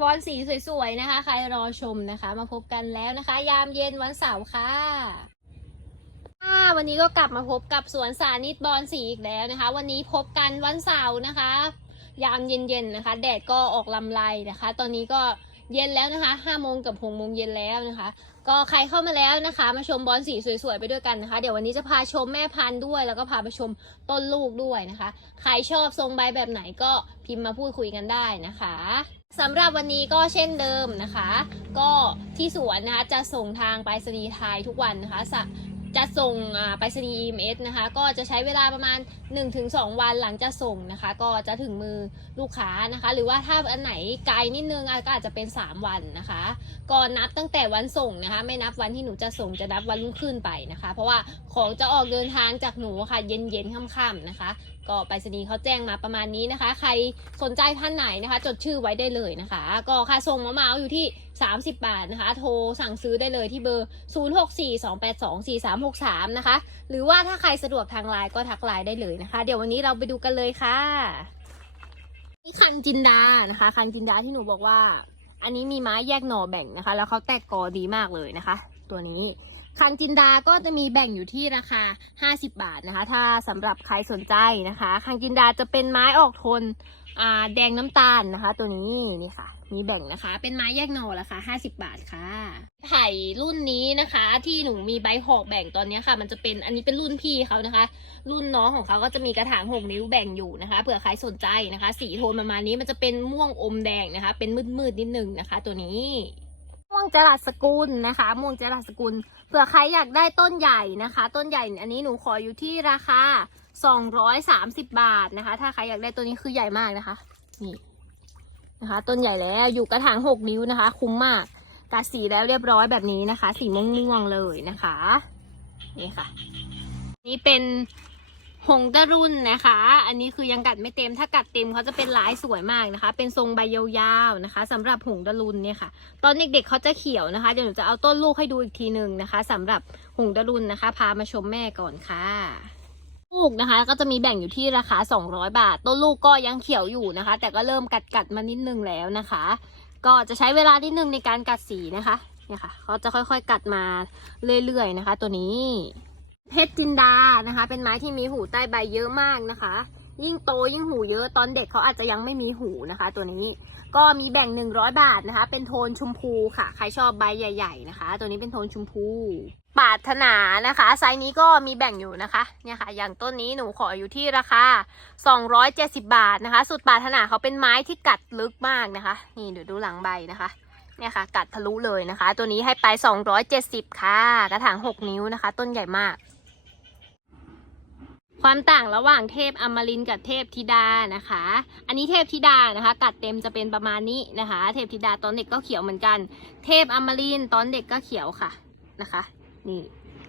บอลสีสวยๆนะคะ ใครรอชมนะคะ มาพบกันแล้วนะคะ ยามเย็นวันเสาร์ค่ะวันนี้ก็กลับมาพบกับสวนสานิตบอลสีอีกแล้วนะคะ วันนี้พบกันวันเสาร์นะคะ ยามเย็นๆนะคะ แดดก็ออกลำไรนะคะ ตอนนี้ก็เย็นแล้วนะคะห้าโมงกับหกโมงเย็นแล้วนะคะ ก็ใครเข้ามาแล้วนะคะ มาชมบอลสีสวยๆไปด้วยกันนะคะ เดี๋ยววันนี้จะพาชมแม่พันธุ์ด้วย แล้วก็พาไปชมต้นลูกด้วยนะคะ ใครชอบทรงใบแบบไหนก็พิมพ์มาพูดคุยกันได้นะคะ สำหรับวันนี้ก็เช่นเดิมนะคะ ก็ที่สวนนะคะจะส่งทางไปรษณีย์ไทยทุกวันนะคะสะ จะส่งไปรษณีย์ EMS นะคะ ก็จะใช้เวลาประมาณ 1-2 วันหลังจะส่งนะคะ ก็จะถึงมือลูกค้านะคะ หรือว่าถ้าอันไหนไกลนิดนึงก็อาจจะเป็น 3 วันนะคะ ก็นับตั้งแต่วันส่งนะคะ ไม่นับวันที่หนูจะส่งจะนับวันรุ่งขึ้นไปนะคะ เพราะว่าของจะออกเดินทางจากหนูค่ะ เย็นๆค่ำๆนะคะ ก็ไปรษณีย์เขาแจ้งมาประมาณนี้นะคะ ใครสนใจท่านไหนนะคะ จดชื่อไว้ได้เลยนะคะ ก็ค่าส่งมะม่าวอยู่ที่ 30 บาทนะคะ โทรสั่งซื้อได้เลยที่เบอร์6363 นะคะ หรือว่าถ้าใครสะดวกทางไลน์ก็ทักไลน์ได้เลยนะคะ เดี๋ยววันนี้เราไปดูกันเลยค่ะ นี่คันจินดานะคะ คันจินดาที่หนูบอกว่า อันนี้มีไม้แยกหน่อแบ่งนะคะ แล้วเขาแตกกอดีมากเลยนะคะ ตัวนี้คันจินดาก็จะมีแบ่งอยู่ที่ราคา 50 บาทนะคะ ถ้าสำหรับใครสนใจนะคะ คันจินดาจะเป็นไม้ออกโทนแดงน้ำตาลนะคะ ตัวนี้นี่ค่ะ มีแบ่งนะคะ เป็นไม้แยกหน่อราคา50 บาทค่ะ ไผ่รุ่นนี้นะคะ ที่หนูมีใบหอกแบ่งตอนนี้ค่ะ มันจะเป็นอันนี้เป็นรุ่นพี่เขานะคะ รุ่นน้องของเขาก็จะมีกระถางหกนิ้วแบ่งอยู่นะคะเผื่อใครสนใจนะคะ สีโทนประมาณนี้มันจะเป็นม่วงอมแดงนะคะ เป็นมืดๆนิดนึงนะคะ ตัวนี้ม่วงจรัสสกุลนะคะม่วงจรัสสกุลเผื่อใครอยากได้ต้นใหญ่นะคะ ต้นใหญ่อันนี้หนูขออยู่ที่ราคา230 บาทนะคะ ถ้าใครอยากได้ตัวนี้คือใหญ่มากนะคะ นี่ นะคะ ต้นใหญ่แล้วอยู่กระถาง6นิ้วนะคะ คุ้มมากกัดสีแล้วเรียบร้อยแบบนี้นะคะ สีม่วงๆเลยนะคะ นี่ค่ะ นี่เป็นหงตะรุ่นนะคะ อันนี้คือยังกัดไม่เต็ม ถ้ากัดเต็มเขาจะเป็นลายสวยมากนะคะ เป็นทรงใบยาวๆนะคะสำหรับหงตะรุ่นเนี่ยค่ะ ตอนเด็กๆเขาจะเขียวนะคะ เดี๋ยวหนูจะเอาต้นลูกให้ดูอีกทีหนึ่งนะคะสำหรับหงตะรุ่นนะคะ พามาชมแม่ก่อนค่ะ ลูกนะคะ ก็จะมีแบ่งอยู่ที่ราคา 200 บาท ต้นลูกก็ยังเขียวอยู่นะคะ แต่ก็เริ่มกัดกัดมานิดนึงแล้วนะคะ ก็จะใช้เวลานิดนึงในการกัดสีนะคะเนี่ยค่ะเขาจะค่อยๆกัดมาเรื่อยๆนะคะ ตัวนี้เพชรจินดานะคะ เป็นไม้ที่มีหูใต้ใบเยอะมากนะคะ ยิ่งโตยิ่งหูเยอะตอนเด็กเขาอาจจะยังไม่มีหูนะคะ ตัวนี้ก็มีแบ่ง 100 บาทนะคะ เป็นโทนชมพูค่ะ ใครชอบใบใหญ่ ๆ นะคะ ตัวนี้เป็นโทนชมพู ปาถนานะคะ ไซส์นี้ก็มีแบ่งอยู่นะคะเนี่ยค่ะ อย่างต้นนี้หนูขออยู่ที่ราคา 270 บาทนะคะ สุดปาถนาเขาเป็นไม้ที่กัดลึกมากนะคะ นี่เดี๋ยวดูหลังใบนะคะเนี่ยค่ะ กัดทะลุเลยนะคะ ตัวนี้ให้ไป 270 ค่ะ กระถาง 6 นิ้วนะคะ ต้นใหญ่มาก ความต่างระหว่างเทพอมรินกับเทพธิดานะคะ อันนี้เทพธิดานะคะ กัดเต็มจะเป็นประมาณนี้นะคะ เทพธิดาตอนเด็กก็เขียวเหมือนกัน เทพอมรินตอนเด็กก็เขียวค่ะนะคะ นี่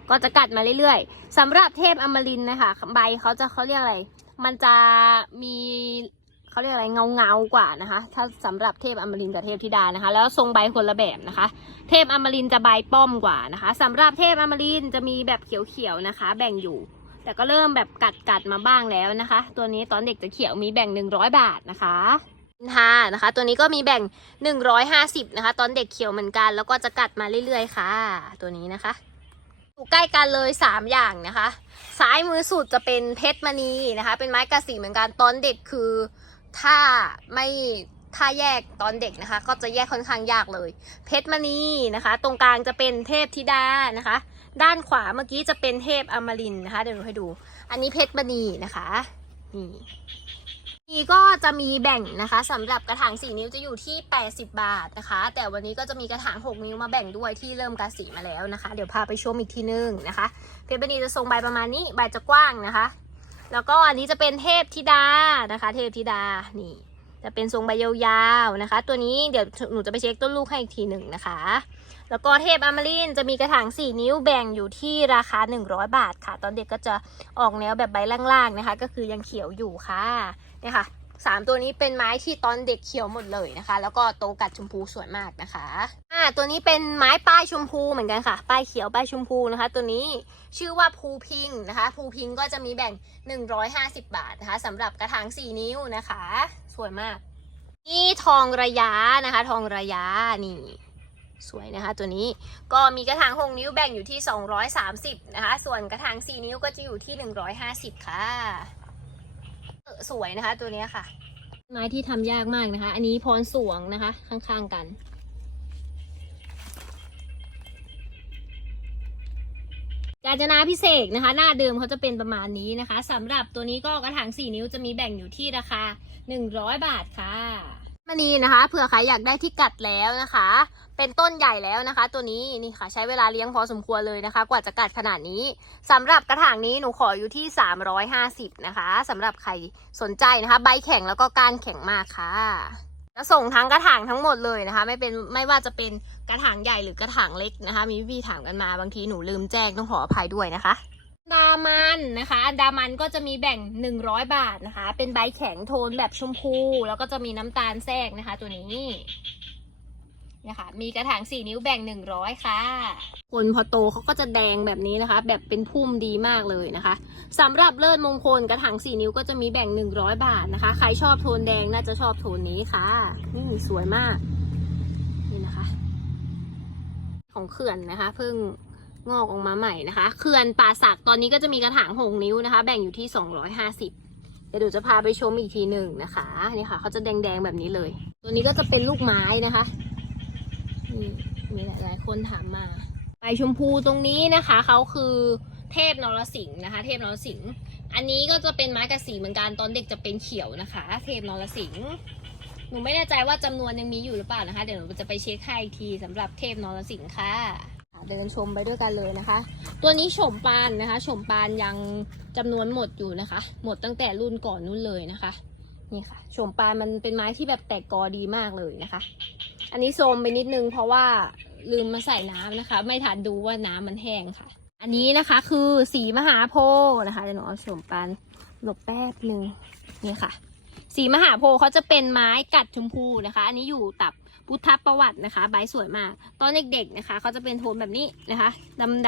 ก็จะกัดมาเรื่อยๆสำหรับเทพอมรินนะคะใบเขาจะเขาเรียกอะไร มันจะมีเขาเรียกอะไรเงาเงาๆกว่านะคะ ถ้าสำหรับเทพอมรินกับเทพธิดานะคะ แล้วทรงใบคนละแบบนะคะ เทพอมรินจะใบป้อมกว่านะคะสำหรับเทพอมรินจะมีแบบเขียวๆนะคะ แบ่งอยู่ แต่ก็เริ่มแบบกัดกัดๆมาบ้างแล้วนะคะ ตัวนี้ตอนเด็กจะเขียวมีแบ่ง100บาทนะคะค่ะนะคะ ตัวนี้ก็มีแบ่ง 150 นะคะ ตอนเด็กเขียวเหมือนกัน แล้วก็จะกัดมาเรื่อยๆ ค่ะ ตัวนี้นะคะ ใกล้กันเลย 3 อย่างนะคะ ซ้ายมือสุดจะเป็นเพชรมณีนะคะ เป็นไม้กระสีเหมือนกันตอนเด็กคือถ้าไม่ถ้าแยกตอนเด็กนะคะ ก็จะแยกค่อนข้างยากเลย เพชรมณีนะคะ ตรงกลางจะเป็นเทพธิดานะคะ ด้านขวาเมื่อกี้จะเป็นเทพอมรินนะคะเดี๋ยวหนูให้ดู อันนี้เพชรมณีนะคะนี่ นี่ก็จะมีแบ่งนะคะสำหรับกระถาง 4 นิ้วจะอยู่ที่ 80 บาทนะคะ แต่วันนี้ก็จะมีกระถาง 6 นิ้วมาแบ่งด้วยที่เริ่มกระสีมาแล้วนะคะ เดี๋ยวพาไปชมอีกทีนึงนะคะเพชรมณีจะทรงใบประมาณนี้ใบจะกว้างนะคะ แล้วก็อันนี้จะเป็นเทพธิดานะคะ เทพธิดานี่จะเป็นทรงใบยาวๆนะคะ ตัวนี้เดี๋ยวหนูจะไปเช็คต้นลูกให้อีกทีหนึ่งนะคะ แล้วก็เทพอมรินจะมีกระถาง 4 นิ้วแบ่งอยู่ที่ราคา 100 บาทค่ะ ตอนเด็กก็จะออกแนวแบบใบล่างๆนะคะ ก็คือยังเขียวอยู่ค่ะเนี่ยค่ะสามตัวนี้เป็นไม้ที่ตอนเด็กเขียวหมดเลยนะคะ แล้วก็โตกัดชมพูสวยมากนะคะอ่าตัวนี้เป็นไม้ป้ายชมพูเหมือนกันค่ะ ป้ายเขียวป้ายชมพูนะคะ ตัวนี้ชื่อว่าภูพิงนะคะภูพิงก็จะมีแบ่ง 150 บาทนะคะสำหรับกระถาง 4 นิ้วนะคะ สวยมาก นี่ทองระยะนะคะ ทองระยะนี่ สวยนะคะตัวนี้ก็มีกระถาง 6 นิ้วแบ่งอยู่ที่ 230 นะคะ ส่วนกระถาง 4 นิ้วก็จะอยู่ที่ 150 ค่ะเออสวยนะคะตัวนี้ค่ะ ไม้ที่ทำยากมากนะคะ อันนี้พรสวงนะคะ ข้างๆกันกาญจนาพิเศษนะคะ หน้าเดิมเขาจะเป็นประมาณนี้นะคะสำหรับตัวนี้ก็กระถาง 4 นิ้วจะมีแบ่งอยู่ที่ราคา 100 บาทค่ะ มานีนะคะเผื่อใครอยากได้ที่กัดแล้วนะคะ เป็นต้นใหญ่แล้วนะคะ ตัวนี้นี่ค่ะใช้เวลาเลี้ยงพอสมควรเลยนะคะ กว่าจะกัดขนาดนี้สำหรับกระถางนี้หนูขออยู่ที่ 350 นะคะสำหรับใครสนใจนะคะ ใบแข็งแล้วก็ก้านแข็งมากค่ะจะส่งทั้งกระถางทั้งหมดเลยนะคะ ไม่เป็นไม่ว่าจะเป็นกระถางใหญ่หรือกระถางเล็กนะคะ มีพี่ๆถามกันมาบางทีหนูลืมแจ้งต้องขออภัยด้วยนะคะ ดามันนะคะ อันดามันก็จะมีแบ่ง 100 บาทนะคะ เป็นใบแข็งโทนแบบชมพู แล้วก็จะมีน้ำตาลแทรกนะคะ ตัวนี้นะคะ มีกระถาง 4 นิ้วแบ่ง 100 ค่ะ คนพอโตเขาก็จะแดงแบบนี้นะคะ แบบเป็นพุ่มดีมากเลยนะคะสำหรับเลิศมงคลกระถาง 4 นิ้วก็จะมีแบ่ง 100 บาทนะคะ ใครชอบโทนแดงน่าจะชอบโทนนี้ค่ะนี่สวยมาก นี่นะคะ ของเขื่อนนะคะเพิ่ง งอกออกมาใหม่นะคะเขื่อนป่าสักตอนนี้ก็จะมีกระถางหงนิ้วนะคะ แบ่งอยู่ที่ 250 เดี๋ยวดูจะพาไปชมอีกทีหนึ่งนะคะนี่ค่ะเขาจะแดงๆแบบนี้เลย ตัวนี้ก็จะเป็นลูกไม้นะคะนี่มีหลายๆคนถามมาใบชมพูตรงนี้นะคะเขาคือเทพนรสิงห์นะคะ เทพนรสิงห์อันนี้ก็จะเป็นไม้กระสีเหมือนกันตอนเด็กจะเป็นเขียวนะคะ เทพนรสิงห์หนูไม่แน่ใจว่าจำนวนยังมีอยู่หรือเปล่านะคะ เดี๋ยวหนูจะไปเช็คให้อีกทีสำหรับเทพนรสิงห์ค่ะ เดินชมไปด้วยกันเลยนะคะ ตัวนี้โฉมปานนะคะโฉมปานยังจำนวนหมดอยู่นะคะ หมดตั้งแต่รุ่นก่อนนู่นเลยนะคะ นี่ค่ะโฉมปานมันเป็นไม้ที่แบบแตกกอดีมากเลยนะคะ อันนี้โซมไปนิดนึงเพราะว่าลืมมาใส่น้ำนะคะ ไม่ทันดูว่าน้ำมันแห้งค่ะ อันนี้นะคะคือสีมหาโพธิ์นะคะเดี๋ยวหนูเอาโฉมปานหลบแป๊บหนึ่งนี่ค่ะ สีมหาโพธิ์เขาจะเป็นไม้กัดชมพูนะคะ อันนี้อยู่ตับ พุทธประวัตินะคะใบสวยมาก ตอนเด็กๆนะคะเขาจะเป็นโทนแบบนี้นะคะ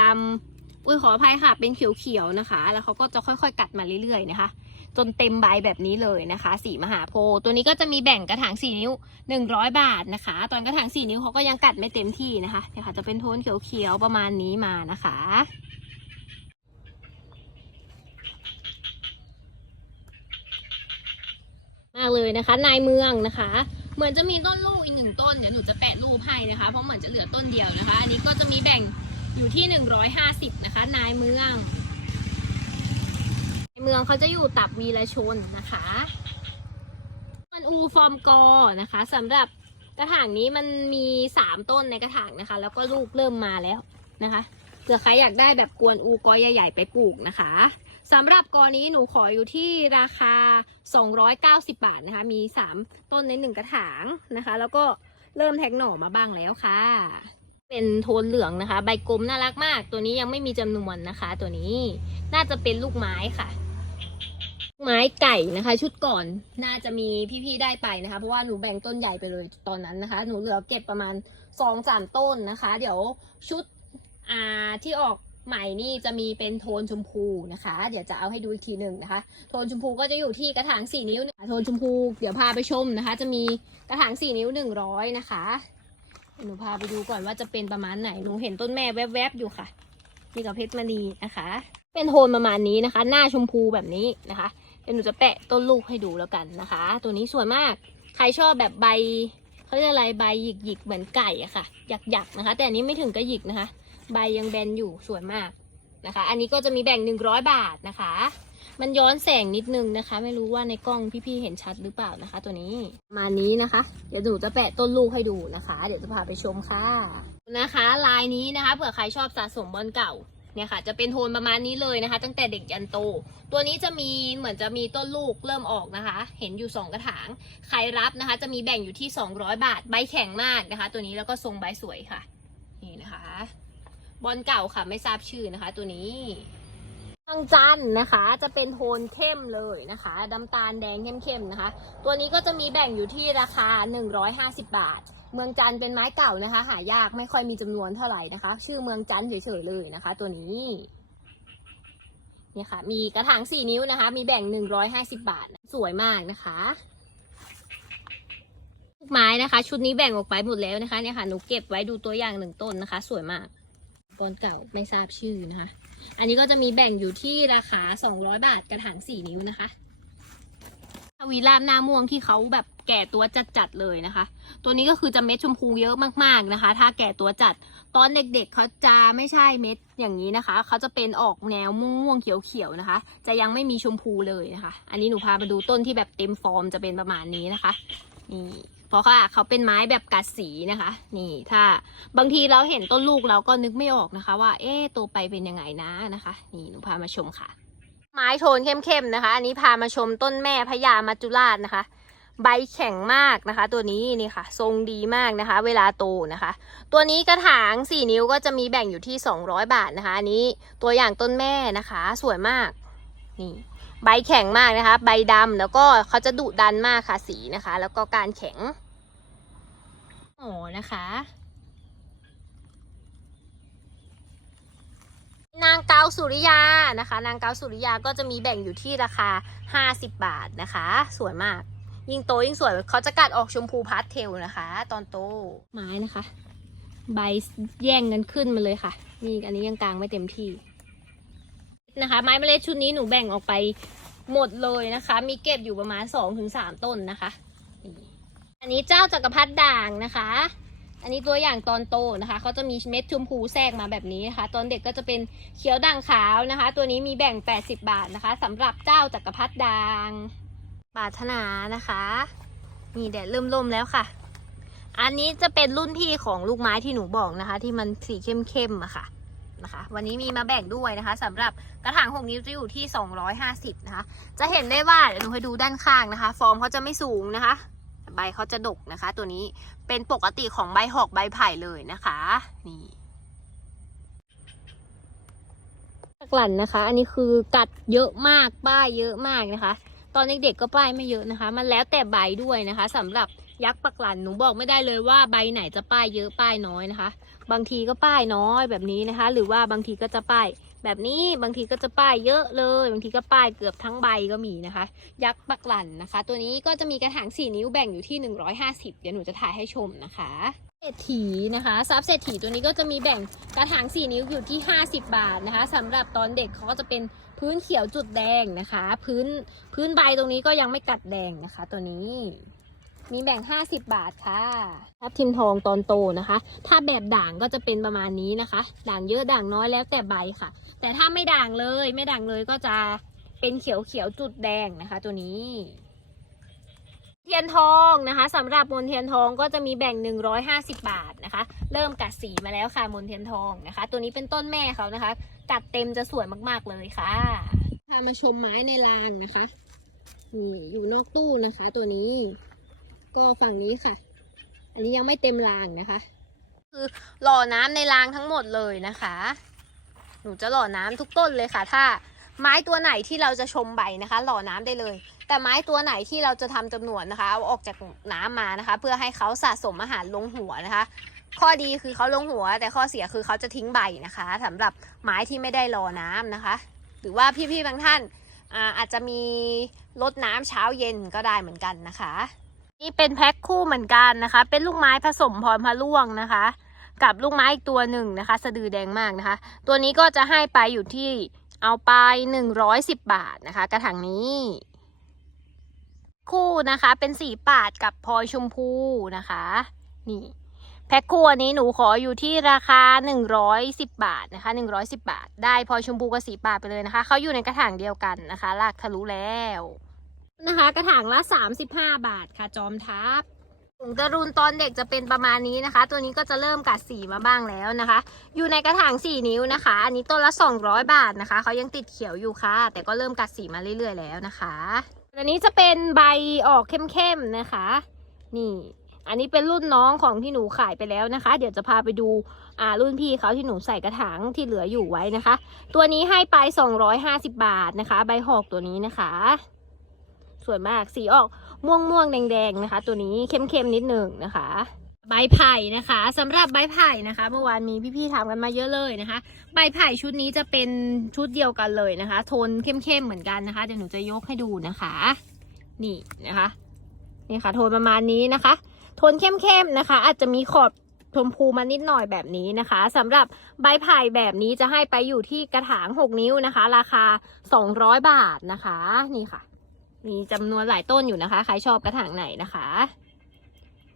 ดำๆอุ้ยขออภัยค่ะ เป็นเขียวๆนะคะ แล้วเขาก็จะค่อยๆ กัดมาเรื่อยๆนะคะ จนเต็มใบแบบนี้เลยนะคะ สีมหาโพธิ์ตัวนี้ก็จะมีแบ่งกระถางสี่นิ้วหนึ่งร้อยบาทนะคะ ตอนกระถางสี่นิ้วเขาก็ยังกัดไม่เต็มที่นะคะเนี่ยค่ะจะเป็นโทนเขียวๆประมาณนี้มานะคะมากเลยนะคะ นายเมืองนะคะ เหมือนจะมีต้นลูกอีกหนึ่งต้นเดี๋ยวหนูจะแปะรูปให้นะคะ เพราะเหมือนจะเหลือต้นเดียวนะคะ อันนี้ก็จะมีแบ่งอยู่ที่หนึ่งร้อยห้าสิบนะคะ นายเมืองนเมืองเขาจะอยู่ตับวีรชนนะคะมันอูฟอร์มกอนะคะสำหรับกระถางนี้มันมีสามต้นในกระถางนะคะ แล้วก็ลูกเริ่มมาแล้วนะคะเผื่อใครอยากได้แบบกวนอูกอใหญ่ๆไปปลูกนะคะ สำหรับกอนี้หนูขออยู่ที่ราคา 290 บาทนะคะ มี 3 ต้นใน 1 กระถางนะคะ แล้วก็เริ่มแทงหน่อมาบ้างแล้วค่ะ เป็นโทนเหลืองนะคะ ใบกลมน่ารักมาก ตัวนี้ยังไม่มีจำนวนนะคะ ตัวนี้น่าจะเป็นลูกไม้ค่ะไม้ไก่นะคะ ชุดก่อนน่าจะมีพี่ๆได้ไปนะคะ เพราะว่าหนูแบ่งต้นใหญ่ไปเลยตอนนั้นนะคะ หนูเหลือเก็บประมาณ2องสามต้นนะคะ เดี๋ยวชุดอ่าที่ออก ใหม่นี่จะมีเป็นโทนชมพูนะคะ เดี๋ยวจะเอาให้ดูอีกทีหนึ่งนะคะ โทนชมพูก็จะอยู่ที่กระถาง4นิ้วโทนชมพูเดี๋ยวพาไปชมนะคะ จะมีกระถาง4นิ้ว100นะคะหนูพาไปดูก่อนว่าจะเป็นประมาณไหนหนูเห็นต้นแม่แวบๆอยู่ค่ะนี่กับเพชรมณีนะคะ เป็นโทนประมาณนี้นะคะ หน้าชมพูแบบนี้นะคะเดี๋ยวหนูจะแปะต้นลูกให้ดูแล้วกันนะคะ ตัวนี้สวยมากใครชอบแบบใบเขาเรียกอะไรใบหยิกๆเหมือนไก่อะค่ะหยักๆนะคะ แต่อันนี้ไม่ถึงกับหยิกนะคะ ใบยังแบนอยู่สวยมากนะคะ อันนี้ก็จะมีแบ่ง 100 บาทนะคะ มันย้อนแสงนิดนึงนะคะ ไม่รู้ว่าในกล้องพี่ๆเห็นชัดหรือเปล่านะคะ ตัวนี้มานี้นะคะ เดี๋ยวหนูจะแปะต้นลูกให้ดูนะคะ เดี๋ยวจะพาไปชมค่ะนะคะ ลายนี้นะคะ เผื่อใครชอบสะสมบอลเก่าเนี่ยค่ะจะเป็นโทนประมาณนี้เลยนะคะ ตั้งแต่เด็กยันโต ตัวนี้จะมีเหมือนจะมีต้นลูกเริ่มออกนะคะ เห็นอยู่ 2 กระถาง ใครรับนะคะ จะมีแบ่งอยู่ที่ 200 บาท ใบแข็งมากนะคะ ตัวนี้แล้วก็ทรงใบสวยค่ะ นี่นะคะ บอลเก่าค่ะ ไม่ทราบชื่อนะคะ ตัวนี้ทางจันทร์นะคะ จะเป็นโทนเข้มเลยนะคะดำตาลแดงเข้มๆนะคะ ตัวนี้ก็จะมีแบ่งอยู่ที่ราคา 150 บาท เมืองจันทร์เป็นไม้เก่านะคะ หายากไม่ค่อยมีจำนวนเท่าไหร่นะคะ ชื่อเมืองจันทร์เฉยๆเลยนะคะ ตัวนี้นี่ค่ะ มีกระถาง 4 นิ้วนะคะ มีแบ่ง 150 บาท สวยมากนะคะลูกไม้นะคะ ชุดนี้แบ่งออกไปหมดแล้วนะคะเนี่ยค่ะหนูเก็บไว้ดูตัวอย่างหนึ่งต้นนะคะ สวยมาก กอนเก่าไม่ทราบชื่อนะคะ อันนี้ก็จะมีแบ่งอยู่ที่ราคา 200 บาทกระถาง4 นิ้วนะคะทวีรามหน้าม่วงที่เขาแบบแก่ตัวจัดๆเลยนะคะ ตัวนี้ก็คือจะเม็ดชมพูเยอะมากๆนะคะ ถ้าแก่ตัวจัด ตอนเด็กๆเขาจะไม่ใช่เม็ดอย่างนี้นะคะ เขาจะเป็นออกแนวม่วงๆเขียวๆนะคะ จะยังไม่มีชมพูเลยนะคะ อันนี้หนูพามาดูต้นที่แบบเต็มฟอร์มจะเป็นประมาณนี้นะคะ นี่ ราะว่าเขาเป็นไม้แบบกัดสีนะคะ นี่ถ้าบางทีเราเห็นต้นลูกเราก็นึกไม่ออกนะคะ ว่า เอ๊ะโตไปเป็นยังไงนะนะคะ นี่หนูพามาชมค่ะ ไม้โทนเข้มๆนะคะ อันนี้พามาชมต้นแม่พญามัจจุราชนะคะ ใบแข็งมากนะคะ ตัวนี้นี่ค่ะ ทรงดีมากนะคะ เวลาโตนะคะ ตัวนี้กระถาง 4 นิ้วก็จะมีแบ่งอยู่ที่ 200 บาทนะคะอันนี้ตัวอย่างต้นแม่นะคะ สวยมากนี่ใบแข็งมากนะคะ ใบดำแล้วก็เขาจะดุดันมากค่ะสีนะคะ แล้วก็การแข็ง อนะคะ นางเกาสุริยานะคะ นางเกาสุริยาก็จะมีแบ่งอยู่ที่ราคา 50 บาทนะคะ สวยมาก ยิ่งโตยิ่งสวยเขาจะกัดออกชมพูพาสเทลนะคะ ตอนโตไม้นะคะ ใบแย่งกันขึ้นมาเลยค่ะ นี่อันนี้ยังกลางไม่เต็มที่นะคะ ไม้เมล็ดชุดนี้หนูแบ่งออกไปหมดเลยนะคะ มีเก็บอยู่ประมาณ2อถึงสต้นนะคะ อันนี้เจ้าจักรพรรดิด่างนะคะ อันนี้ตัวอย่างตอนโตนะคะเขาจะมีเม็ดชมพูแทรกมาแบบนี้นะคะ ตอนเด็กก็จะเป็นเขียวด่างขาวนะคะ ตัวนี้มีแบ่ง 80 บาทนะคะสำหรับเจ้าจักรพรรดิด่างปาถนานะคะนี่แดดเริ่มร่มแล้วค่ะ อันนี้จะเป็นรุ่นพี่ของลูกไม้ที่หนูบอกนะคะ ที่มันสีเข้มๆอะค่ะนะคะ วันนี้มีมาแบ่งด้วยนะคะสำหรับกระถาง6นิ้วจะอยู่ที่ 250 นะคะ จะเห็นได้ว่าเดี๋ยวหนูให้ดูด้านข้างนะคะ ฟอร์มเขาจะไม่สูงนะคะ ใบเขาจะดกนะคะ ตัวนี้เป็นปกติของใบหอกใบไผ่เลยนะคะนี่กลั่นนะคะ อันนี้คือกัดเยอะมากป้ายเยอะมากนะคะ ตอนเด็กๆก็ป้ายไม่เยอะนะคะ มันแล้วแต่ใบด้วยนะคะสำหรับยักษ์ปักหลันหนูบอกไม่ได้เลยว่าใบไหนจะป้ายเยอะป้ายน้อยนะคะ บางทีก็ป้ายน้อยแบบนี้นะคะ หรือว่าบางทีก็จะป้าย แบบนี้บางทีก็จะป้ายเยอะเลย บางทีก็ป้ายเกือบทั้งใบก็มีนะคะ ยักษ์ปักหลันนะคะ ตัวนี้ก็จะมีกระถาง 4 นิ้วแบ่งอยู่ที่ 150 เดี๋ยวหนูจะถ่ายให้ชมนะคะเศรษฐีนะคะซับเศรษฐีตัวนี้ก็จะมีแบ่งกระถาง 4 นิ้วอยู่ที่ 50 บาทนะคะสำหรับตอนเด็กเขาก็จะเป็นพื้นเขียวจุดแดงนะคะ พื้นพื้นใบตรงนี้ก็ยังไม่กัดแดงนะคะ ตัวนี้ มีแบ่ง 50 บาทค่ะทับทิมทองตอนโตนะคะ ถ้าแบบด่างก็จะเป็นประมาณนี้นะคะ ด่างเยอะด่างน้อยแล้วแต่ใบค่ะ แต่ถ้าไม่ด่างเลยไม่ด่างเลยก็จะเป็นเขียวเขียวจุดแดงนะคะ ตัวนี้เทียนทองนะคะสำหรับมนเทียนทองก็จะมีแบ่ง 150 บาทนะคะ เริ่มกัดสีมาแล้วค่ะมนเทียนทองนะคะ ตัวนี้เป็นต้นแม่เขานะคะ กัดเต็มจะสวยมากๆเลยค่ะพามาชมไม้ในลานนะคะนี่อยู่นอกตู้นะคะ ตัวนี้ ก็ฝั่งนี้ค่ะ อันนี้ยังไม่เต็มรางนะคะ คือหล่อน้ำในรางทั้งหมดเลยนะคะ หนูจะหล่อน้ำทุกต้นเลยค่ะ ถ้าไม้ตัวไหนที่เราจะชมใบนะคะ หล่อน้ำได้เลย แต่ไม้ตัวไหนที่เราจะทำจำนวนนะคะเอาออกจากน้ำมานะคะ เพื่อให้เขาสะสมอาหารลงหัวนะคะ ข้อดีคือเขาลงหัว แต่ข้อเสียคือเขาจะทิ้งใบนะคะสำหรับไม้ที่ไม่ได้รอน้ำนะคะ หรือว่าพี่ๆบางท่านอาอาจจะมีลดน้ำเช้าเย็นก็ได้เหมือนกันนะคะ นี่เป็นแพ็คคู่เหมือนกันนะคะ เป็นลูกไม้ผสมพรพะล่วงนะคะ กับลูกไม้อีกตัวหนึ่งนะคะ สะดือแดงมากนะคะ ตัวนี้ก็จะให้ไปอยู่ที่เอาไปหนึ่งร้อยสิบบาทนะคะ กระถางนี้ คู่นะคะเป็นสีปาดกับพลอยชมพูนะคะ นี่แพ็คคู่อันนี้หนูขออยู่ที่ราคา 110 บาทนะคะ 110 บาท ได้พลอยชมพูกับสีปาดไปเลยนะคะเขาอยู่ในกระถางเดียวกันนะคะลากทะลุแล้ว นะคะ กระถางละ 35 บาทค่ะจอมทัพถุงตะรุนตอนเด็กจะเป็นประมาณนี้นะคะ ตัวนี้ก็จะเริ่มกัดสีมาบ้างแล้วนะคะ อยู่ในกระถาง 4 นิ้วนะคะ อันนี้ต้นละ 200 บาทนะคะเขายังติดเขียวอยู่ค่ะ แต่ก็เริ่มกัดสีมาเรื่อยๆแล้วนะคะอันนี้จะเป็นใบออกเข้มๆนะคะ นี่ อันนี้เป็นรุ่นน้องของที่หนูขายไปแล้วนะคะ เดี๋ยวจะพาไปดูอ่ารุ่นพี่เขาที่หนูใส่กระถางที่เหลืออยู่ไว้นะคะ ตัวนี้ให้ไป 250 บาทนะคะ ใบหอกตัวนี้นะคะ สวยมากสีออกม่วงม่วงๆแดงๆนะคะ ตัวนี้เข้มๆนิดหนึ่งนะคะ ใบไผ่นะคะสำหรับใบไผ่นะคะ เมื่อวานมีพี่ๆถามกันมาเยอะเลยนะคะ ใบไผ่ชุดนี้จะเป็นชุดเดียวกันเลยนะคะ โทนเข้มๆเหมือนกันนะคะเดี๋ยวหนูจะยกให้ดูนะคะ นี่นะคะนี่ค่ะ โทนประมาณนี้นะคะ โทนเข้มๆนะคะ อาจจะมีขอบชมพูมานิดหน่อยแบบนี้นะคะสำหรับใบไผ่แบบนี้จะให้ไปอยู่ที่กระถาง 6 นิ้วนะคะ ราคา 200 บาทนะคะ นี่ค่ะ มีจำนวนหลายต้นอยู่นะคะ ใครชอบกระถางไหนนะคะ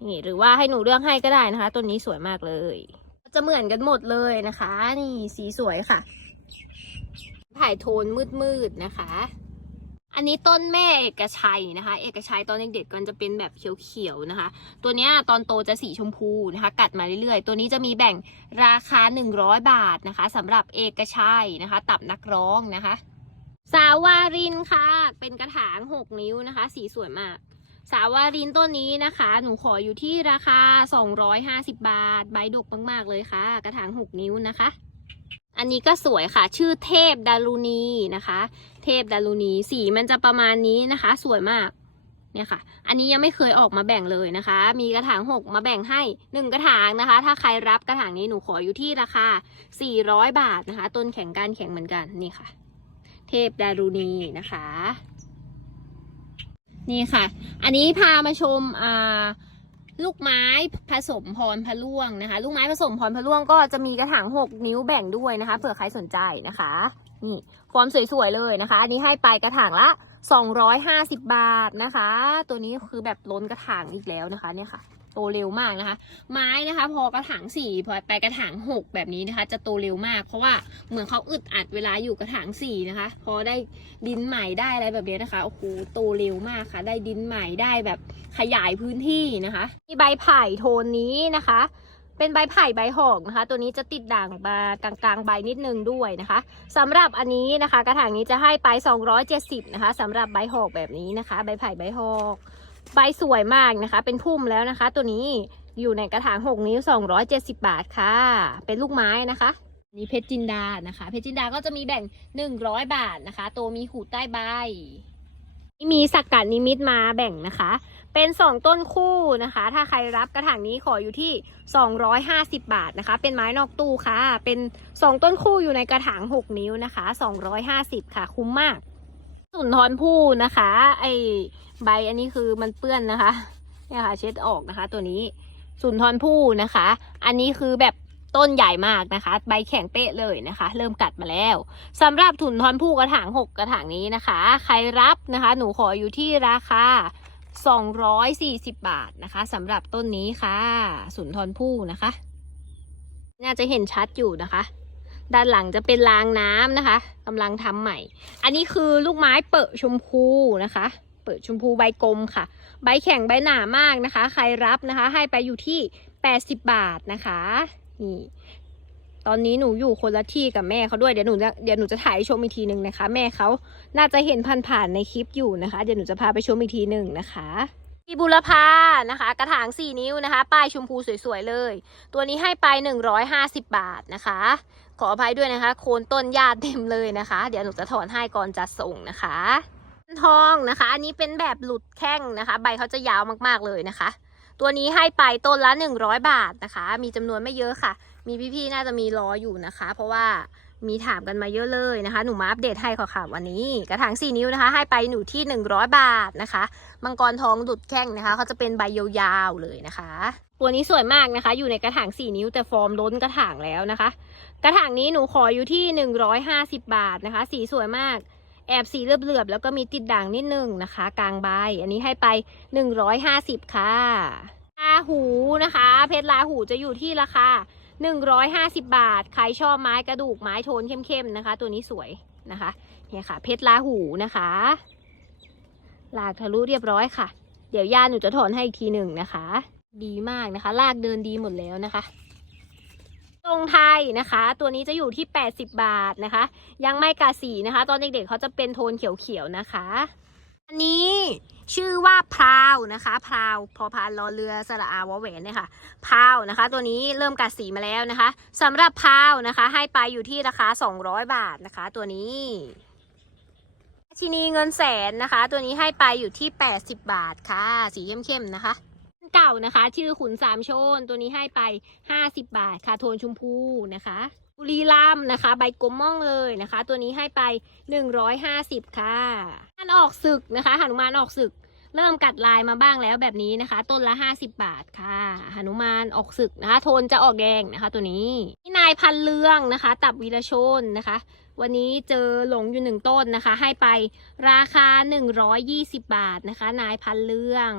นี่หรือว่าให้หนูเลือกให้ก็ได้นะคะ ต้นนี้สวยมากเลย จะเหมือนกันหมดเลยนะคะ นี่สีสวยค่ะไผ่โทนมืดๆนะคะ อันนี้ต้นแม่เอกชัยนะคะ เอกชัยตอนเด็กๆก็จะเป็นแบบเขียวๆนะคะ ตัวนี้ตอนโตจะสีชมพูนะคะ กัดมาเรื่อยๆ ตัวนี้จะมีแบ่งราคา 100 บาทนะคะสำหรับเอกชัยนะคะ ตับนักร้องนะคะ สาวารินค่ะ เป็นกระถาง 6 นิ้วนะคะ สีสวยมาก สาวารินต้นนี้นะคะ หนูขออยู่ที่ราคา 250 บาท ใบดกมาก ๆ เลยค่ะ กระถาง 6 นิ้วนะคะ อันนี้ก็สวยค่ะ ชื่อเทพดารุณีนะคะ เทพดารุณี สีมันจะประมาณนี้นะคะ สวยมาก เนี่ยค่ะ อันนี้ยังไม่เคยออกมาแบ่งเลยนะคะ มีกระถางหกมาแบ่งให้หนึ่งกระถางนะคะ ถ้าใครรับกระถางนี้หนูขออยู่ที่ราคา 400 บาทนะคะ ต้นแข็งก้านแข็งเหมือนกัน นี่ค่ะ เทพดารุณีนะคะ นี่ค่ะ อันนี้พามาชมอ่าลูกไม้ผสมพรพะล่วงนะคะ ลูกไม้ผสมพรพะล่วงก็จะมีกระถางหกนิ้วแบ่งด้วยนะคะเผื่อใครสนใจนะคะ นี่ฟอร์มสวยๆเลยนะคะ อันนี้ให้ไปกระถางละ250บาทนะคะ ตัวนี้คือแบบล้นกระถางอีกแล้วนะคะเนี่ยค่ะ ตเร็วมากนะคะ ไม้นะคะ พอกระถางสี่พอไปกระถางหกแบบนี้นะคะ จะโตเร็วมาก เพราะว่าเหมือนเขาอึดอัดเวลาอยู่กระถางสี่นะคะ พอได้ดินใหม่ได้อะไรแบบนี้นะคะโอ้โหโตเร็วมากค่ะ ได้ดินใหม่ได้แบบขยายพื้นที่นะคะมีใบไผ่โทนนี้นะคะเป็นใบไผ่ใบหอกนะคะ ตัวนี้จะติดด่างมากลางๆใบนิดนึงด้วยนะคะสำหรับอันนี้นะคะ กระถางนี้จะให้ไป 270 นะคะสำหรับใบหอกแบบนี้นะคะ ใบไผ่ใบหอก ใบสวยมากนะคะ เป็นพุ่มแล้วนะคะ ตัวนี้อยู่ในกระถาง 6 นิ้ว 270 บาทค่ะ เป็นลูกไม้นะคะนี่เพชรจินดานะคะ เพชรจินดาก็จะมีแบ่ง 100 บาทนะคะ ตัวมีหูใต้ใบมีสักกัดนิมิตมาแบ่งนะคะ เป็น 2 ต้นคู่นะคะ ถ้าใครรับกระถางนี้ขออยู่ที่ 250 บาทนะคะ เป็นไม้นอกตู้ค่ะ เป็น 2 ต้นคู่อยู่ในกระถาง 6 นิ้วนะคะ 250 ค่ะ คุ้มมาก สุนทรภู่นะคะ ไอใบอันนี้คือมันเปื้อนนะคะเนี่ยค่ะ เช็ดออกนะคะ ตัวนี้สุนทรภู่นะคะ อันนี้คือแบบต้นใหญ่มากนะคะ ใบแข็งเป๊ะเลยนะคะ เริ่มกัดมาแล้วสำหรับถุนทอนผู้กระถางหกกระถางนี้นะคะ ใครรับนะคะ หนูขออยู่ที่ราคา 240 บาทนะคะสำหรับต้นนี้ค่ะ สุนทรภู่นะคะ น่าจะเห็นชัดอยู่นะคะ ด้านหลังจะเป็นรางน้ำนะคะกำลังทำใหม่ อันนี้คือลูกไม้เปิดชมพูนะคะ เปิดชมพูใบกลมค่ะ ใบแข็งใบหนามากนะคะ ใครรับนะคะ ให้ไปอยู่ที่ 80 บาทนะคะนี่ตอนนี้หนูอยู่คนละที่กับแม่เขาด้วยเดี๋ยวหนูจะเดี๋ยวหนูจะถ่ายชมอีกทีหนึ่งนะคะ แม่เขาน่าจะเห็นผ่านๆในคลิปอยู่นะคะ เดี๋ยวหนูจะพาไปชมอีกทีหนึ่งนะคะพี่บุรพานะคะ กระถาง 4 นิ้วนะคะ ป้ายชมพูสวยๆเลย ตัวนี้ให้ไป 150 บาทนะคะ ขออภัยด้วยนะคะ โคนต้นหญ้าเต็มเลยนะคะ เดี๋ยวหนูจะถอนให้ก่อนจะส่งนะคะทองนะคะ อันนี้เป็นแบบหลุดแข้งนะคะ ใบเขาจะยาวมากๆเลยนะคะ ตัวนี้ให้ไปต้นละ 100 บาทนะคะ มีจำนวนไม่เยอะค่ะ มีพี่ๆน่าจะมีรออยู่นะคะ เพราะว่า มีถามกันมาเยอะเลยนะคะ หนูมาอัปเดตให้ค่ะค่ะวันนี้ กระถาง 4 นิ้วนะคะ ให้ไปหนูที่ 100 บาทนะคะ มังกรทองดุดแข้งนะคะ เขาจะเป็นใบยาวๆเลยนะคะ ตัวนี้สวยมากนะคะ อยู่ในกระถาง 4 นิ้วแต่ฟอร์มล้นกระถางแล้วนะคะ กระถางนี้หนูขออยู่ที่ 150 บาทนะคะ สีสวยมาก แอบสีเหลือบๆแล้วก็มีติดด่างนิดนึงนะคะ กลางใบ อันนี้ให้ไป 150 ค่ะลาหูนะคะ เพชรลาหูจะอยู่ที่ราคา 150 บาท ใครชอบไม้กระดูกไม้โทนเข้มๆนะคะ ตัวนี้สวยนะคะเนี่ยค่ะ เพชรลาหูนะคะลากทะลุเรียบร้อยค่ะ เดี๋ยวย่าหนูจะถอนให้อีกทีหนึ่งนะคะ ดีมากนะคะ ลากเดินดีหมดแล้วนะคะตรงไทยนะคะ ตัวนี้จะอยู่ที่ 80 บาทนะคะ ยังไม่กาสีนะคะ ตอนเด็กๆเขาจะเป็นโทนเขียวๆนะคะ อันนี้ชื่อว่าพราวนะคะพราวพอพานรอเรือสระอาวแหวนเนี่ยค่ะพราวนะคะ ตัวนี้เริ่มกัดสีมาแล้วนะคะสำหรับพราวนะคะ ให้ไปอยู่ที่ราคา 200 บาทนะคะ ตัวนี้ชินีเงินแสนนะคะ ตัวนี้ให้ไปอยู่ที่ 80 บาทค่ะ สีเข้มๆนะคะ เก่านะคะ ชื่อขุนสามโชน ตัวนี้ให้ไป 50 บาทค่ะโทนชมพูนะคะบุรีรัมนะคะ ใบกลมม่องเลยนะคะ ตัวนี้ให้ไป 150 ค่ะ หันออกศึกนะคะหนุมานออกศึก เริ่มกัดลายมาบ้างแล้วแบบนี้นะคะ ต้นละ 50 บาทค่ะหนุมานออกศึกนะคะ โทนจะออกแดงนะคะ ตัวนี้นี่นายพันเลืองนะคะ ตับวีรชนนะคะ วันนี้เจอหลงอยู่หนึ่งต้นนะคะ ให้ไปราคา 120 บาทนะคะ นายพันเรือง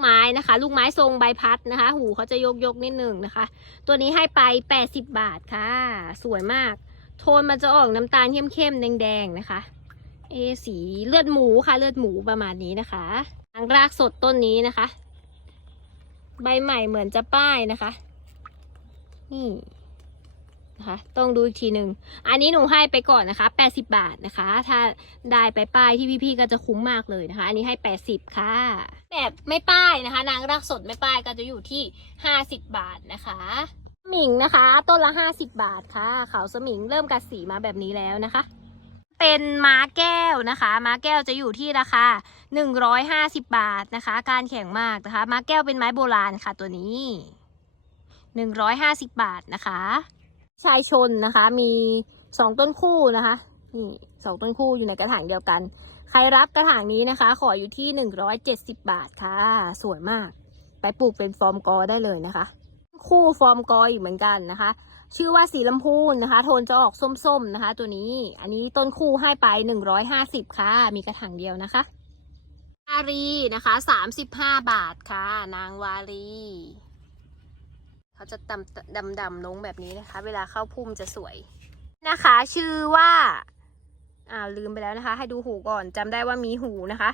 ไม้นะคะ ลูกไม้ทรงใบพัดนะคะ หูเขาจะยกยกนิดหนึ่งนะคะ ตัวนี้ให้ไป 80 บาทค่ะ สวยมาก โทนมันจะออกน้ำตาลเข้มๆแดงๆนะคะ เอสีเลือดหมูค่ะเลือดหมูประมาณนี้นะคะทางรากสดต้นนี้นะคะ ใบใหม่เหมือนจะป้ายนะคะ นี่นะคะต้องดูอีกทีหนึ่งอันนี้หนูให้ไปก่อนนะคะ 80 บาทนะคะ ถ้าได้ไปป้ายที่พี่ๆก็จะคุ้มมากเลยนะคะ อันนี้ให้ 80 ค่ะ แบบไม่ป้ายนะคะ นางรากสดไม่ป้ายก็จะอยู่ที่ 50 บาทนะคะสมิงนะคะ ต้นละ 50 บาทค่ะเขาสมิงเริ่มกัดสีมาแบบนี้แล้วนะคะ เป็นม้าแก้วนะคะ ม้าแก้วจะอยู่ที่ราคา 150 บาทนะคะ การแข็งมากนะคะ ม้าแก้วเป็นไม้โบราณค่ะตัวนี้ 150 บาทนะคะ ชายชนนะคะ มีสองต้นคู่นะคะ นี่สองต้นคู่อยู่ในกระถางเดียวกัน ใครรับกระถางนี้นะคะ ขออยู่ที่ 170 บาทค่ะ สวยมาก ไปปลูกเป็นฟอร์มกอได้เลยนะคะ คู่ฟอร์มกออีกเหมือนกันนะคะ ชื่อว่าสีลำพูนนะคะ โทนจะออกส้มๆนะคะ ตัวนี้ อันนี้ต้นคู่ให้ไป150ค่ะ มีกระถางเดียวนะคะ วารีนะคะ35บห้าบาทค่ะ นางวารีเขาจะดำดำดำลงแบบนี้นะคะ เวลาเข้าพุ่มจะสวยนะคะ ชื่อว่า อ่าลืมไปแล้วนะคะ ให้ดูหูก่อนจำได้ว่ามีหูนะคะ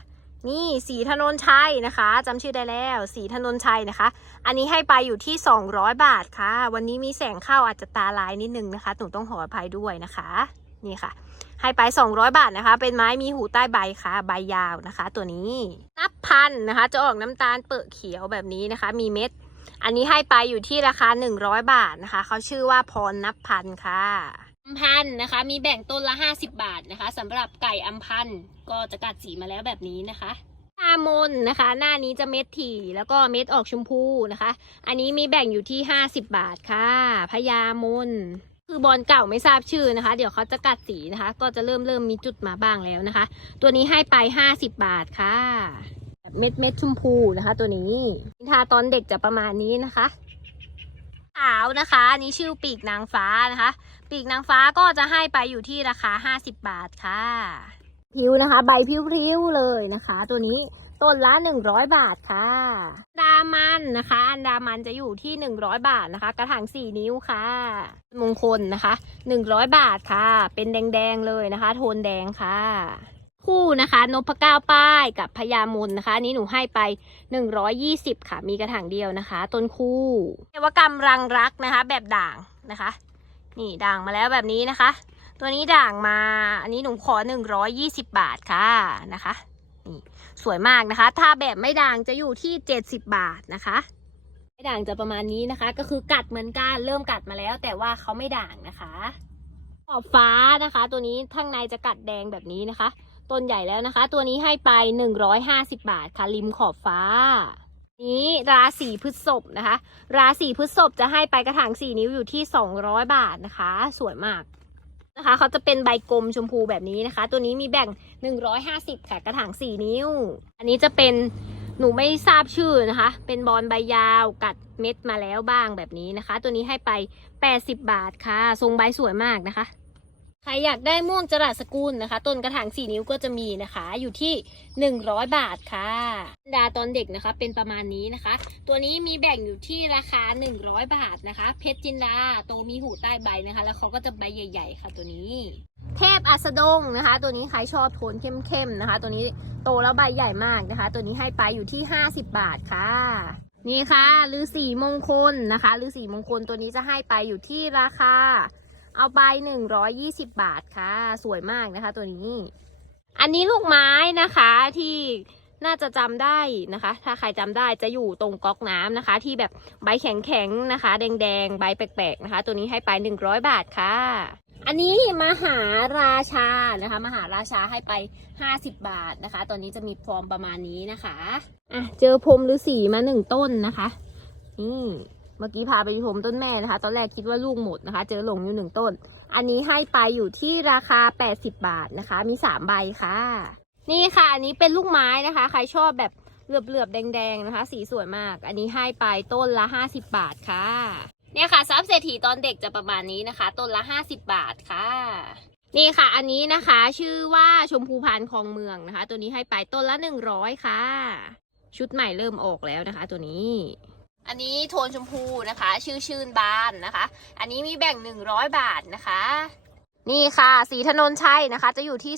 นี่สีถนนชัยนะคะจำชื่อได้แล้ว สีถนนชัยนะคะ อันนี้ให้ไปอยู่ที่ 200 บาทค่ะ วันนี้มีแสงเข้าอาจจะตาลายนิดนึงนะคะหนูต้องขออภัยด้วยนะคะ นี่ค่ะ ให้ไป 200 บาทนะคะ เป็นไม้มีหูใต้ใบค่ะ ใบยาวนะคะ ตัวนี้นับพันนะคะ จะออกน้ำตาลเปลือเขียวแบบนี้นะคะ มีเม็ด อันนี้ให้ไปอยู่ที่ราคา 100 บาทนะคะเขาชื่อว่าพรนับพันค่ะ อัมพันธ์นะคะ มีแบ่งต้นละ 50 บาทนะคะสำหรับไก่อัมพันธ์ก็จะกัดสีมาแล้วแบบนี้นะคะตามนนะคะ หน้านี้จะเม็ดถี่แล้วก็เม็ดออกชมพูนะคะ อันนี้มีแบ่งอยู่ที่ 50 บาทค่ะพญามนคือบอลเก่าไม่ทราบชื่อนะคะ เดี๋ยวเขาจะกัดสีนะคะ ก็จะเริ่มเริ่มมีจุดมาบ้างแล้วนะคะ ตัวนี้ให้ไป 50 บาทค่ะแบบเม็ดเม็ดชมพูนะคะ ตัวนี้ทาตอนเด็กจะประมาณนี้นะคะ ขาวนะคะ อันนี้ชื่อปีกนางฟ้านะคะ ปีกนางฟ้าก็จะให้ไปอยู่ที่ราคา 50 บาทค่ะผิวนะคะ ใบผิวๆเลยนะคะ ตัวนี้ต้นละ 100 บาทค่ะอันดามันนะคะ อันดามันจะอยู่ที่ 100 บาทนะคะ กระถาง4 นิ้วค่ะ มงคลนะคะ 100 บาทค่ะ เป็นแดงๆเลยนะคะ โทนแดงค่ะคู่นะคะนพเก้าป้ายกับพญามนนะคะอันนี้หนูให้ไป 120 ค่ะ มีกระถางเดียวนะคะ ต้นคู่เทวกรรมรังรักนะคะ แบบด่างนะคะ นี่ด่างมาแล้วแบบนี้นะคะ ตัวนี้ด่างมาอันนี้หนูขอ 120 บาทค่ะนะคะนี่สวยมากนะคะ ถ้าแบบไม่ด่างจะอยู่ที่ 70 บาทนะคะไม่ด่างจะประมาณนี้นะคะ ก็คือกัดเหมือนกันเริ่มกัดมาแล้ว แต่ว่าเขาไม่ด่างนะคะขอบฟ้านะคะ ตัวนี้ข้างในจะกัดแดงแบบนี้นะคะต้นใหญ่แล้วนะคะ ตัวนี้ให้ไป 150 บาทค่ะริมขอบฟ้า นี้ราศีพฤษภนะคะ ราศีพฤษภจะให้ไปกระถางสี่นิ้วอยู่ที่ 200 บาทนะคะ สวยมากนะคะเขาจะเป็นใบกลมชมพูแบบนี้นะคะ ตัวนี้มีแบ่ง 150ค่ะกระถางสี่นิ้ว อันนี้จะเป็นหนูไม่ทราบชื่อนะคะ เป็นบอลใบยาวกัดเม็ดมาแล้วบ้างแบบนี้นะคะ ตัวนี้ให้ไป 80 บาทค่ะ ทรงใบสวยมากนะคะ ใครอยากได้ม่วงจรัสสกุลนะคะ ต้นกระถางสี่นิ้วก็จะมีนะคะ อยู่ที่ 100 บาทค่ะดาตอนเด็กนะคะ เป็นประมาณนี้นะคะ ตัวนี้มีแบ่งอยู่ที่ราคา 100 บาทนะคะ เพชรจินดาโตมีหูใต้ใบนะคะ แล้วเขาก็จะใบใหญ่ ๆ ค่ะตัวนี้ เทพอัสดงนะคะ ตัวนี้ใครชอบโทนเข้มๆนะคะ ตัวนี้โตแล้วใบใหญ่มากนะคะ ตัวนี้ให้ไปอยู่ที่ 50 บาทค่ะนี่ค่ะฤาษีมงคลนะคะฤาษีมงคลตัวนี้จะให้ไปอยู่ที่ราคา เอาไป120บบาทค่ะ สวยมากนะคะ ตัวนี้ อันนี้ลูกไม้นะคะที่น่าจะจำได้นะคะ ถ้าใครจำได้จะอยู่ตรงก๊อกน้ำนะคะ ที่แบบใบแข็งๆนะคะ แดงๆ ใบแปลกๆนะคะ ตัวนี้ให้ไป100บาทค่ะ อันนี้มหาราชานะคะ มหาราชาให้ไป50บบาทนะคะ ตอนนี้จะมีฟอร์มประมาณนี้นะคะอะเจอพรมฤาษีมาหนึ่งต้นนะคะนี่ เมื่อกี้พาไปชมต้นแม่นะคะ ตอนแรกคิดว่าลูกหมดนะคะ เจอหลงอยู่หนึ่งต้น อันนี้ให้ไปอยู่ที่ราคา 80 บาทนะคะ มี3ใบค่ะ นี่ค่ะ อันนี้เป็นลูกไม้นะคะ ใครชอบแบบเหลือบเหลือบๆแดงๆนะคะ สีสวยมาก อันนี้ให้ไปต้นละ 50 บาทค่ะ เนี่ยค่ะซับเศรษฐีตอนเด็กจะประมาณนี้นะคะ ต้นละ 50 บาทค่ะ นี่ค่ะ อันนี้นะคะ ชื่อว่าชมพูพานคลองเมืองนะคะ ตัวนี้ให้ไปต้นละ 100 ค่ะ ชุดใหม่เริ่มออกแล้วนะคะ ตัวนี้ อันนี้โทนชมพูนะคะ ชื่อชื่นบานนะคะ อันนี้มีแบ่ง 100 บาทนะคะ นี่ค่ะ สีถนนชัยนะคะ จะอยู่ที่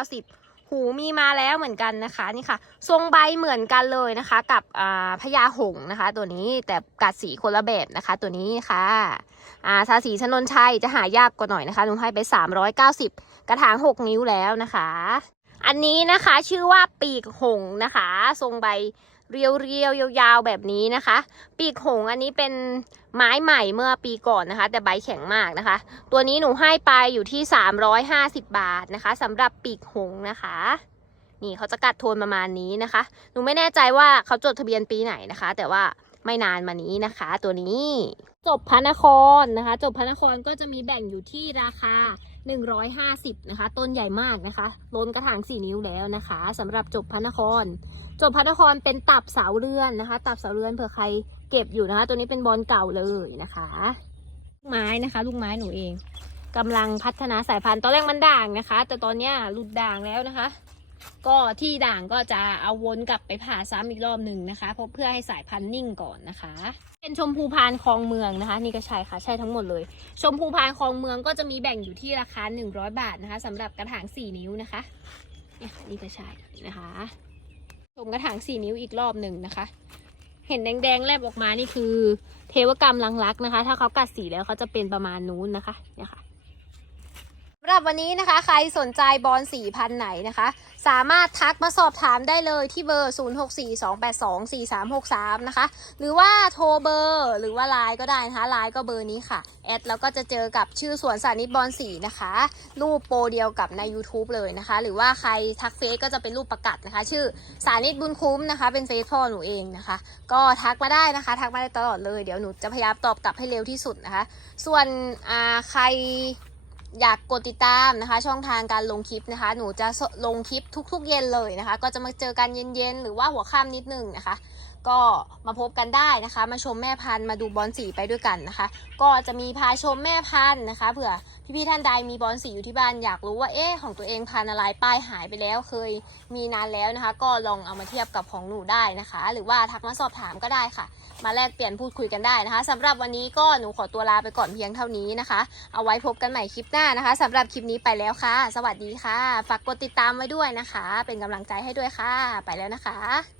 390 หูมีมาแล้วเหมือนกันนะคะนี่ค่ะ ทรงใบเหมือนกันเลยนะคะ กับพญาหงนะคะ ตัวนี้แต่กัดสีคนละแบบนะคะ ตัวนี้ค่ะอ่าทาสีถนนชัยจะหายากกว่าหน่อยนะคะหนูให้ไป 390 กระถาง 6 นิ้วแล้วนะคะ อันนี้นะคะชื่อว่าปีกหงนะคะ ทรงใบ เรียวเรียวยาวๆแบบนี้นะคะ ปีกหงอันนี้เป็นไม้ใหม่เมื่อปีก่อนนะคะ แต่ใบแข็งมากนะคะ ตัวนี้หนูให้ไปอยู่ที่ 350 บาทนะคะสำหรับปีกหงนะคะ นี่เขาจะกัดโทนประมาณนี้นะคะ หนูไม่แน่ใจว่าเขาจดทะเบียนปีไหนนะคะ แต่ว่าไม่นานมานี้นะคะ ตัวนี้จบพระนครนะคะ จบพระนครก็จะมีแบ่งอยู่ที่ราคา 150 นะคะ ต้นใหญ่มากนะคะ ล้นกระถาง 4 นิ้วแล้วนะคะสำหรับจบพระนคร จบพระนครเป็นตับเสาเรือนนะคะ ตับเสาเรือนเผื่อใครเก็บอยู่นะคะ ตัวนี้เป็นบอลเก่าเลยนะคะ ลูกไม้นะคะ ลูกไม้หนูเองกำลังพัฒนาสายพันธุ์ตอนแรกมันด่างนะคะ แต่ตอนนี้หลุดด่างแล้วนะคะ ก็ที่ด่างก็จะเอาวนกลับไปผ่าซ้ำอีกรอบหนึ่งนะคะเพราะเพื่อให้สายพันธุ์นิ่งก่อนนะคะ เป็นชมพูพานคลองเมืองนะคะ นี่ก็ใช่ค่ะใช่ทั้งหมดเลย ชมพูพานคลองเมืองก็จะมีแบ่งอยู่ที่ราคา 100 บาทนะคะสำหรับกระถาง 4 นิ้วนะคะเนี่ยนี่ก็ใช่นะคะ ชมกระถาง 4 นิ้วอีกรอบหนึ่งนะคะ เห็นแดงๆแลบออกมานี่คือ เทวกรรมลังรักนะคะ ถ้าเขากัดสีแล้วเขาจะเป็นประมาณนู้นนะคะเนี่ยค่ะสำหรับวันนี้นะคะ ใครสนใจบอลสีพันไหนนะคะ สามารถทักมาสอบถามได้เลยที่เบอร์ 0642824363 นะคะ หรือว่าโทรเบอร์ หรือว่าไลน์ก็ได้นะคะไลน์ก็เบอร์นี้ค่ะ แอดแล้วก็จะเจอกับชื่อสวนสานิตบอลสีนะคะ รูปโปรเดียวกับใน YouTube เลยนะคะ หรือว่าใครทักเฟซก็จะเป็นรูปประกัดนะคะ ชื่อสานิตบุญคุ้มนะคะ เป็นเฟซพ่อหนูเองนะคะ ก็ทักมาได้นะคะ ทักมาได้ตลอดเลย เดี๋ยวหนูจะพยายามตอบกลับให้เร็วที่สุดนะคะ ส่วนอ่าใคร อยากกดติดตามนะคะ ช่องทางการลงคลิปนะคะ หนูจะลงคลิปทุกๆ เย็นเลยนะคะ ก็จะมาเจอกันเย็นๆ หรือว่าหัวค่ำนิดนึงนะคะ ก็มาพบกันได้นะคะ มาชมแม่พันธุ์มาดูบอลสีไปด้วยกันนะคะ ก็จะมีพาชมแม่พันธุ์นะคะเผื่อพี่ๆท่านใดมีบอลสีอยู่ที่บ้านอยากรู้ว่าเอ๊ะของตัวเองพันอะไรป้ายหายไปแล้วเคยมีนานแล้วนะคะ ก็ลองเอามาเทียบกับของหนูได้นะคะ หรือว่าทักมาสอบถามก็ได้ค่ะ มาแลกเปลี่ยนพูดคุยกันได้นะคะสำหรับวันนี้ก็หนูขอตัวลาไปก่อนเพียงเท่านี้นะคะ เอาไว้พบกันใหม่คลิปหน้านะคะสำหรับคลิปนี้ไปแล้วค่ะ สวัสดีค่ะ ฝากกดติดตามไว้ด้วยนะคะ เป็นกำลังใจให้ด้วยค่ะ ไปแล้วนะคะ